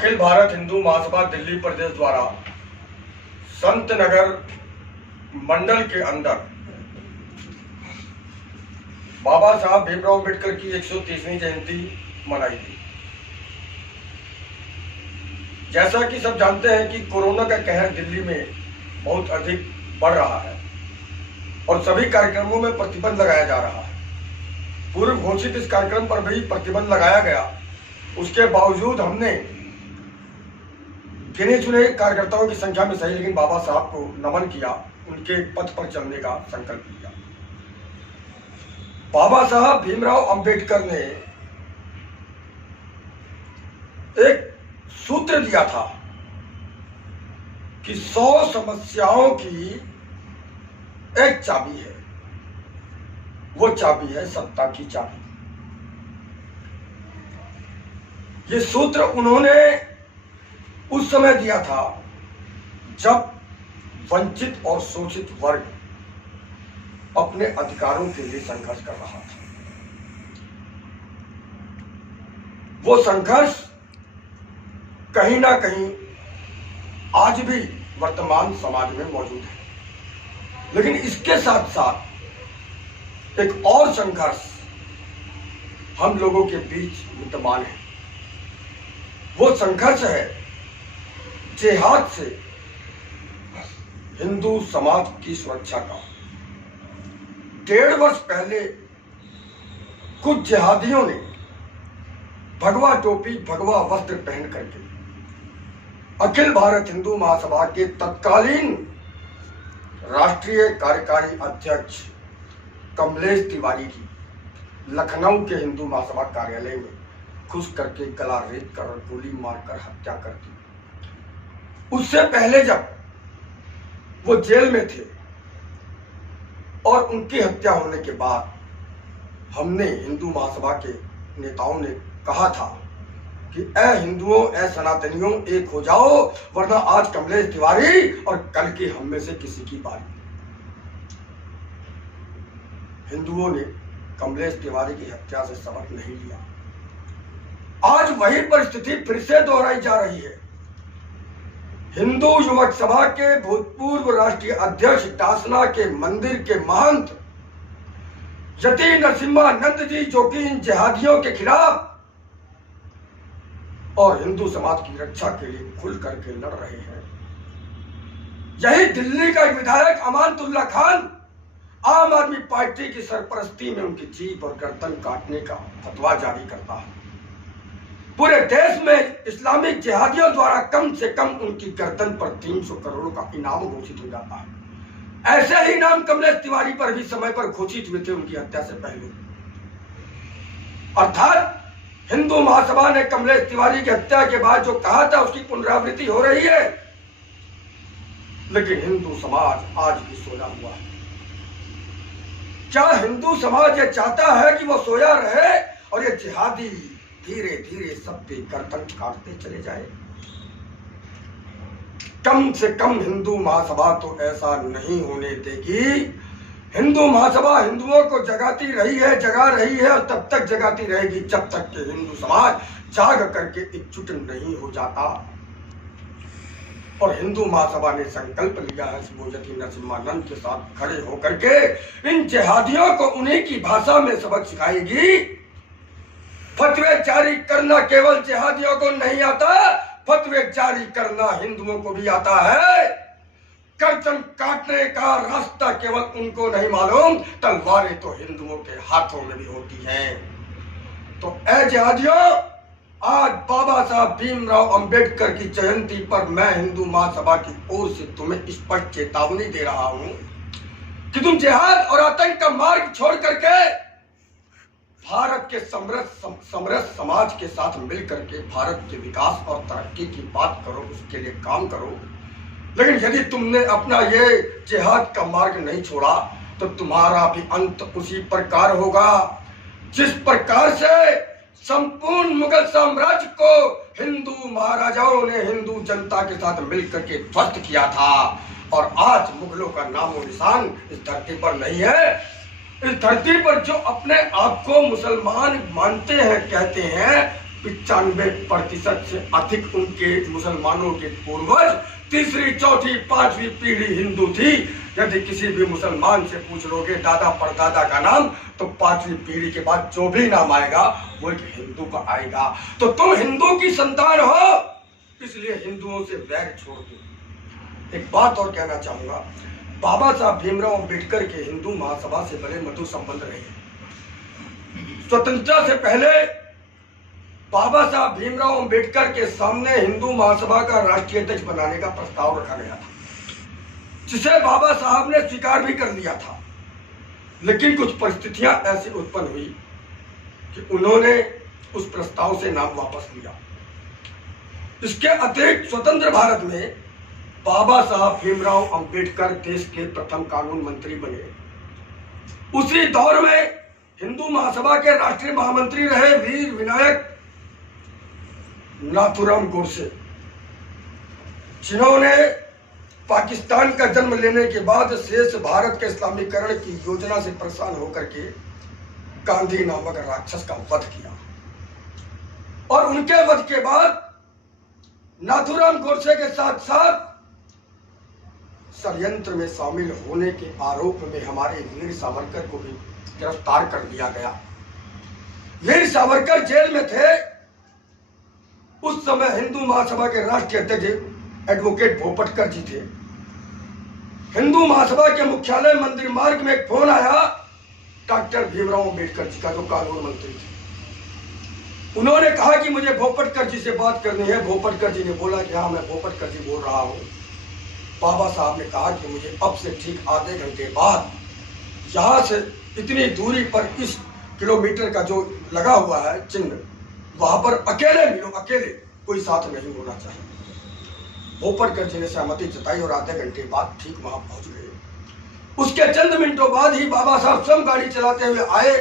अखिल भारत हिंदू महासभा दिल्ली प्रदेश द्वारा संत नगर मंडल के अंदर बाबा साहब भीमराव अम्बेडकर की 130वीं जयंती मनाई गई। जैसा कि सब जानते हैं कि कोरोना का कहर दिल्ली में बहुत अधिक बढ़ रहा है और सभी कार्यक्रमों में प्रतिबंध लगाया जा रहा है। पूर्व घोषित इस कार्यक्रम पर भी प्रतिबंध लगाया गया। उसके बावजूद हमने गिने चुने कार्यकर्ताओं की संख्या में सही लेकिन बाबा साहब को नमन किया, उनके पथ पर चलने का संकल्प लिया। बाबा साहब भीमराव अंबेडकर ने एक सूत्र दिया था कि 100 समस्याओं की एक चाबी है, वो चाबी है सत्ता की चाबी। ये सूत्र उन्होंने उस समय दिया था जब वंचित और शोषित वर्ग अपने अधिकारों के लिए संघर्ष कर रहा था। वो संघर्ष कहीं ना कहीं आज भी वर्तमान समाज में मौजूद है, लेकिन इसके साथ साथ एक और संघर्ष हम लोगों के बीच विद्यमान है। वो संघर्ष है जिहाद से हिंदू समाज की सुरक्षा का। 1.5 वर्ष पहले कुछ जिहादियों ने भगवा टोपी भगवा वस्त्र पहन करके अखिल भारत हिंदू महासभा के तत्कालीन राष्ट्रीय कार्यकारी अध्यक्ष कमलेश तिवारी की लखनऊ के हिंदू महासभा कार्यालय में घुस करके गला रेत कर गोली मारकर हत्या कर दी। उससे पहले जब वो जेल में थे और उनकी हत्या होने के बाद हमने हिंदू महासभा के नेताओं ने कहा था कि ए हिंदुओं, ए सनातनियों, एक हो जाओ, वरना आज कमलेश तिवारी और कल के हम में से किसी की बारी। हिंदुओं ने कमलेश तिवारी की हत्या से सबक नहीं लिया। आज वही परिस्थिति फिर से दोहराई जा रही है। हिंदू युवक सभा के भूतपूर्व राष्ट्रीय अध्यक्ष डासना के मंदिर के महंत यति नरसिम्हानंद जी, जो कि इन जिहादियों के खिलाफ और हिंदू समाज की रक्षा के लिए खुल करके लड़ रहे हैं। यही दिल्ली का एक विधायक अमानतुल्लाह खान आम आदमी पार्टी की सरपरस्ती में उनकी जीभ और गर्दन काटने का फतवा जारी करता है। पूरे देश में इस्लामिक जिहादियों द्वारा कम से कम उनकी गर्दन पर 300 करोड़ का इनाम घोषित हो जाता है। ऐसे ही इनाम कमलेश तिवारी पर भी समय पर घोषित हुए थे उनकी हत्या से पहले। अर्थात हिंदू महासभा ने कमलेश तिवारी की हत्या के बाद जो कहा था उसकी पुनरावृत्ति हो रही है, लेकिन हिंदू समाज आज भी सोया हुआ है। क्या हिंदू समाज ये चाहता है कि वो सोया रहे और ये जिहादी धीरे धीरे सबके गर्दन काटते चले जाए? कम से कम हिंदू महासभा तो ऐसा नहीं होने देगी। हिंदू महासभा हिंदुओं को जगाती रही है, जगा रही है और तब तक जगाती रहेगी जब तक कि हिंदू समाज जाग करके एकजुट नहीं हो जाता। और हिंदू महासभा ने संकल्प लिया है यति नरसिम्हानंद के साथ खड़े होकर के इन जिहादियों को उन्हीं की भाषा में सबक सिखाएगी। फतवे जारी करना केवल जिहादियों को नहीं आता, फतवे जारी करना हिंदुओं को भी आता है। गर्दन काटने का रास्ता केवल उनको नहीं मालूम, तलवारें तो हिंदुओं के हाथों में भी होती हैं। तो ऐ जिहादियों, आज बाबा साहब भीमराव अंबेडकर की जयंती पर मैं हिंदू महासभा की ओर से तुम्हें स्पष्ट चेतावनी दे रहा हूं कि तुम जिहाद और आतंक का मार्ग छोड़ करके भारत के समृद्ध समाज के साथ मिलकर के भारत के विकास और तरक्की की बात करो, उसके लिए काम करो। लेकिन यदि तुमने अपना ये जिहाद का मार्ग नहीं छोड़ा तो तुम्हारा भी अंत उसी प्रकार होगा जिस प्रकार से संपूर्ण मुगल साम्राज्य को हिंदू महाराजाओं ने हिंदू जनता के साथ मिलकर के ध्वस्त किया था। और आज मुगलों का नामो निशान इस धरती पर नहीं है। इस धरती पर जो अपने आप को मुसलमान मानते हैं, कहते हैं, 95% से अधिक उनके मुसलमानों के पूर्वज तीसरी, चौथी, पांचवी पीढ़ी हिंदू थी। यदि किसी भी मुसलमान से पूछ लोगे दादा परदादा का नाम, तो पांचवी पीढ़ी के बाद जो भी नाम आएगा वो एक हिंदू का आएगा। तो तुम हिंदू की संतान हो, इसलिए हिंदुओं से वैर छोड़ दो। एक बात और कहना चाहूंगा, बाबा साहब भीमराव अंबेडकर के हिंदू महासभा से बड़े मधुर संबंध रहे। स्वतंत्रता से पहले बाबा साहब भीमराव अंबेडकर के सामने हिंदू महासभा का राष्ट्रीय अध्यक्ष बनाने का प्रस्ताव रखा गया था, जिसे बाबा साहब ने स्वीकार भी कर लिया था। लेकिन कुछ परिस्थितियां ऐसी उत्पन्न हुई कि उन्होंने उस प्रस्ताव से नाम वापस लिया। इसके अतिरिक्त स्वतंत्र भारत में बाबा साहब भीमराव अंबेडकर देश के प्रथम कानून मंत्री बने। उसी दौर में हिंदू महासभा के राष्ट्रीय महामंत्री रहे वीर विनायक नाथूराम गोडसे, जिन्होंने पाकिस्तान का जन्म लेने के बाद शेष भारत के इस्लामीकरण की योजना से परेशान होकर के गांधी नामक राक्षस का वध किया। और उनके वध के बाद नाथूराम गोडसे के साथ साथ षड्यंत्र में शामिल होने के आरोप में हमारे वीर सावरकर को भी गिरफ्तार कर लिया गया। वीर सावरकर जेल में थे। उस समय हिंदू महासभा के राष्ट्रीय अध्यक्ष एडवोकेट भोपटकर जी थे। हिंदू महासभा के मुख्यालय मंदिर मार्ग में एक फोन आया डॉक्टर भीमराव अंबेडकर जी का, जो कानून मंत्री थे। उन्होंने कहा कि मुझे भोपटकर जी से बात करनी है। भोपटकर जी ने बोला कि हाँ, मैं भोपटकर जी बोल रहा हूं। बाबा साहब ने कहा कि मुझे अब से ठीक आधे घंटे बाद यहां से इतनी दूरी पर इस किलोमीटर का जो लगा हुआ है चिन्ह, वहां पर अकेले मिलो, अकेले, कोई साथ नहीं होना चाहिए। भोपटकर जी ने सहमति जताई और आधे घंटे बाद ठीक वहां पहुंच गए। उसके चंद मिनटों बाद ही बाबा साहब स्वयं गाड़ी चलाते हुए आए,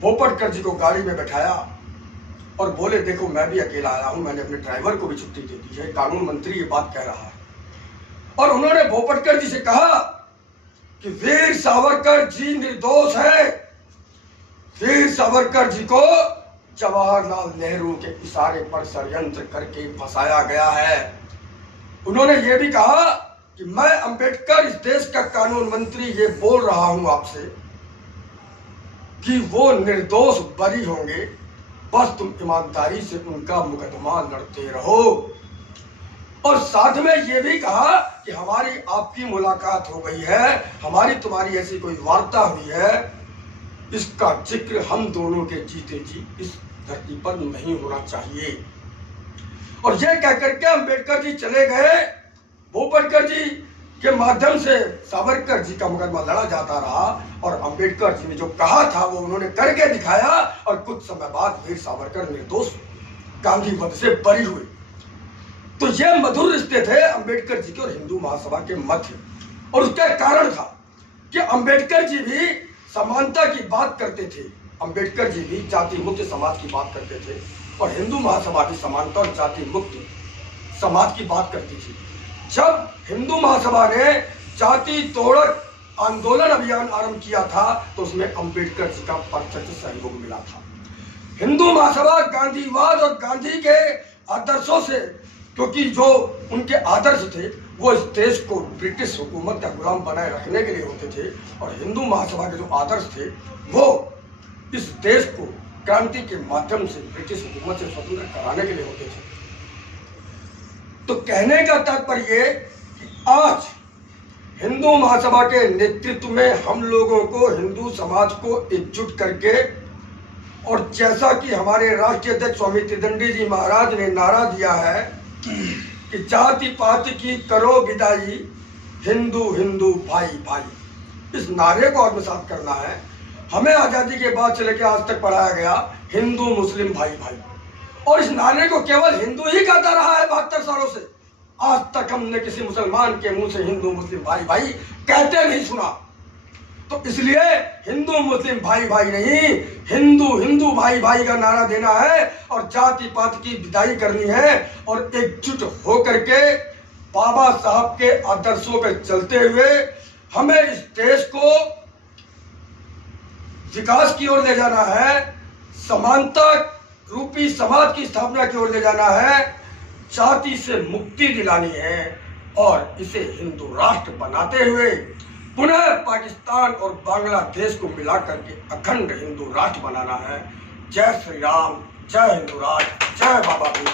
भोपटकर जी को गाड़ी में बैठाया और बोले, देखो मैं भी अकेला आया हूं, मैंने अपने ड्राइवर को भी छुट्टी दे दी है, कानून मंत्री ये बात कह रहा है। और उन्होंने भोपटकर जी से कहा कि वीर सावरकर जी निर्दोष है। वीर सावरकर जी को जवाहरलाल नेहरू के इशारे पर षड्यंत्र करके फंसाया गया है। उन्होंने ये भी कहा कि मैं अंबेडकर, इस देश का कानून मंत्री, ये बोल रहा हूं आपसे कि वो निर्दोष बरी होंगे, बस तुम ईमानदारी से उनका मुकदमा लड़ते रहो। और साथ में ये भी कहा कि हमारी आपकी मुलाकात हो गई है, हमारी तुम्हारी ऐसी कोई वार्ता हुई है, इसका जिक्र हम दोनों के जीते जी इस धरती पर नहीं होना चाहिए। और यह कहकर के अंबेडकर जी चले गए। भोपटकर जी के माध्यम से सावरकर जी का मुकदमा लड़ा जाता रहा और अंबेडकर जी ने जो कहा था वो उन्होंने करके दिखाया। और कुछ समय बाद वीर सावरकर निर्दोष गांधी वध से बरी हुए। तो ये मधुर रिश्ते थे अंबेडकर जी के और हिंदू महासभा के मध्य। और उसका कारण था कि अंबेडकर जी भी समानता की बात करते थे, अंबेडकर जी भी जाति मुक्त समाज की बात करते थे, और हिंदू महासभा भी समानता और जाति मुक्त समाज की बात करती थी। जब हिंदू महासभा ने जाति तोड़क आंदोलन अभियान आरंभ किया था तो उसमें अंबेडकर जी का प्रत्यक्ष सहयोग मिला था। हिंदू महासभा गांधीवाद और गांधी के आदर्शों से, क्योंकि जो उनके आदर्श थे वो इस देश को ब्रिटिश हुकूमत का गुलाम बनाए रखने के लिए होते थे, और हिंदू महासभा के जो आदर्श थे वो इस देश को क्रांति के माध्यम से ब्रिटिश हुकूमत से स्वतंत्र कराने के लिए होते थे। तो कहने का तात्पर्य कि आज हिंदू महासभा के नेतृत्व में हम लोगों को, हिंदू समाज को एकजुट करके, और जैसा कि हमारे राष्ट्रीय अध्यक्ष स्वामी त्रिदंडी जी महाराज ने नारा दिया है कि जाति पाति की करो विदाई, हिंदू हिंदू भाई भाई, इस नारे को आत्मसात करना है। हमें आजादी के बाद से लेकर आज तक पढ़ाया गया हिंदू मुस्लिम भाई भाई, और इस नारे को केवल हिंदू ही कहता रहा है 72 सालों से। आज तक हमने किसी मुसलमान के मुंह से हिंदू मुस्लिम भाई भाई कहते नहीं सुना। तो इसलिए हिंदू मुस्लिम भाई भाई नहीं, हिंदू हिंदू भाई भाई का नारा देना है और जाति पात की विदाई करनी है, और एकजुट होकर के बाबा साहब के आदर्शों पे चलते हुए हमें इस देश को विकास की ओर ले जाना है, समानता रूपी समाज की स्थापना की ओर ले जाना है, जाति से मुक्ति दिलानी है और इसे हिंदू राष्ट्र बनाते हुए पुनः पाकिस्तान और बांग्लादेश को मिलाकर के अखंड हिंदू राष्ट्र बनाना है। जय श्री राम, जय हिंदू राष्ट्र, जय बाबा भीम।